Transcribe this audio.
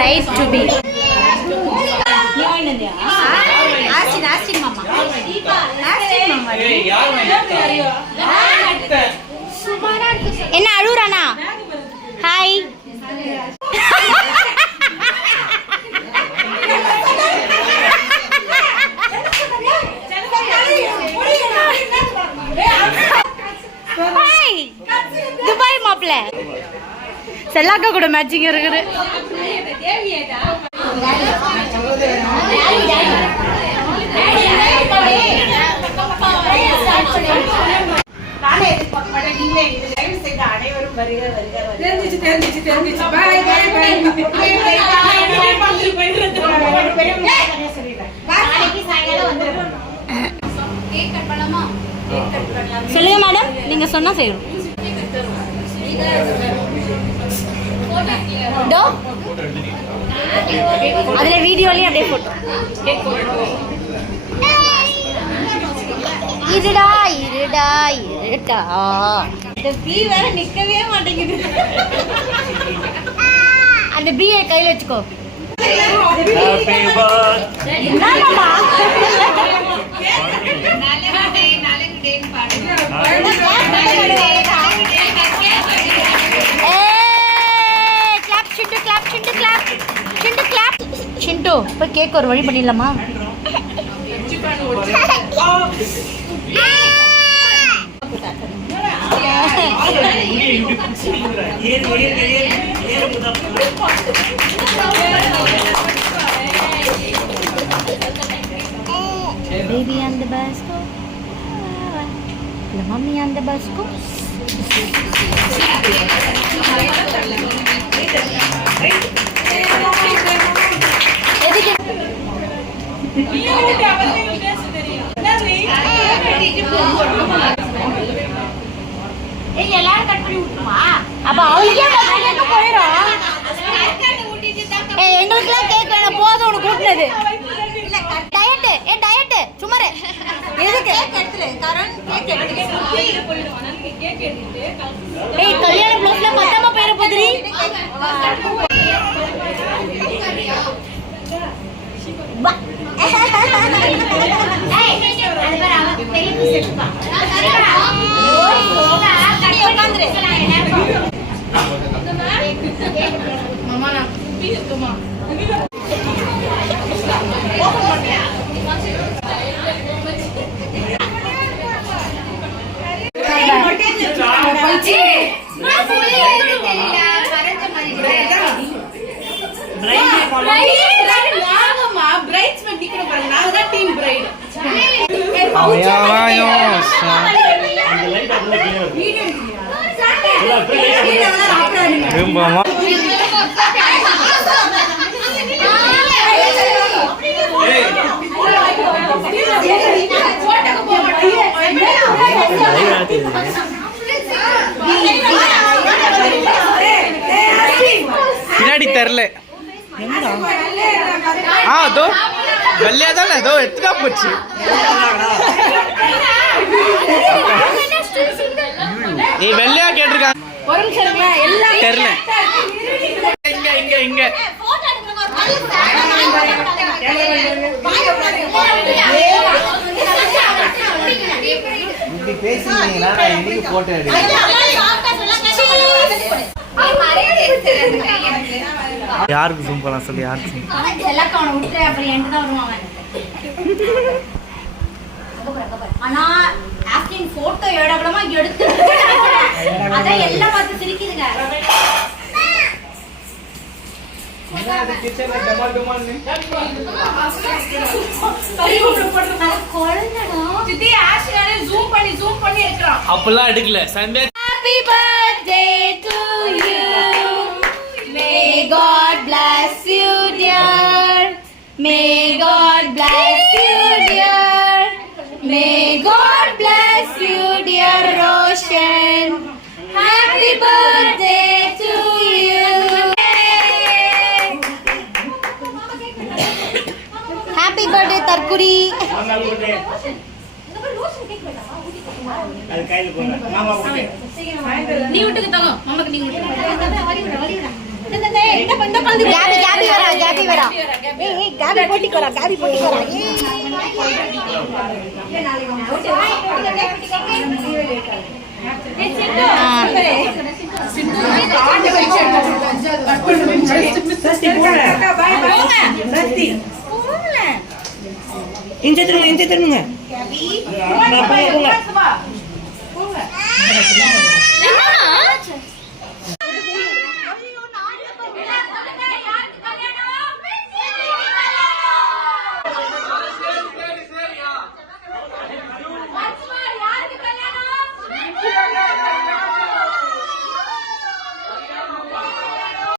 bride to be. Astin mama. என்ன அழுறானா? Hi. Dubai மாப்பிள்ள செல்லாக்கா கூட மேட்சிங் இருக்குது. சொல்லுங்க மேடம், நீங்க சொன்னா செய்யணும். அதுல வீடியோலயும் அப்படியே போட்டோ. இருடா இருடா இருடா, இந்த பீ வேற நிக்கவே மாட்டேங்குது. அந்த பீயை கையில வச்சுக்கோ. சிண்டு போய் கேக் ஒரு வழி பண்ணிடலாமா? Baby on the bus go, the mommy on the bus go. எல்லாரும் கட் பண்ணி விட்டுமா? அப்ப அவளுக்கே போயிடும். எங்களுக்குலாம் கேக் வேணும், போதும் உனக்கு கூட்டினது. டயட் சும்மாரு எதுக்கு கல்யாண பிளஸ்ல பத்தாம போயிட போதுரி. பின்னாடி தெரியல. அதோ வெள்ளையா தானே, அதோ எடுத்துக்கா போச்சு. வெள்ளையா கேட்டிருக்காங்க தெரியல. இங்க இங்க இங்க பேசுறீங்களா? போட்டோ யாருக்கு ஜூம் பண்ணலாம் சொல்லி? யாருக்கு ஆனா ஆக்டிங் போட்டோ எடகலமா எடுத்து அத எல்லாம் பார்த்து சிரிக்குதுங்க. இந்த கிச்சன்ல டமால் டமால் நீ கொழந்தடா சித்தி ஆஷியானே ஜூம் பண்ணி எடுக்கறான். அப்பலாம் எடுக்கல. Sunday happy birthday to you, may God bless you dear, may God bless you dear, may God bless you dear Roshan, happy birthday to you. Happy birthday Tarkuri. அது கையில போடு மாமா ஓகே நீ விட்டுக்கு தங்க மாமாக்கு நீ விட்டு என்ன பண்ண பாந்து கேபி வரா. ஏய் காபி போட்டிக்கு வரா. Ince terunga.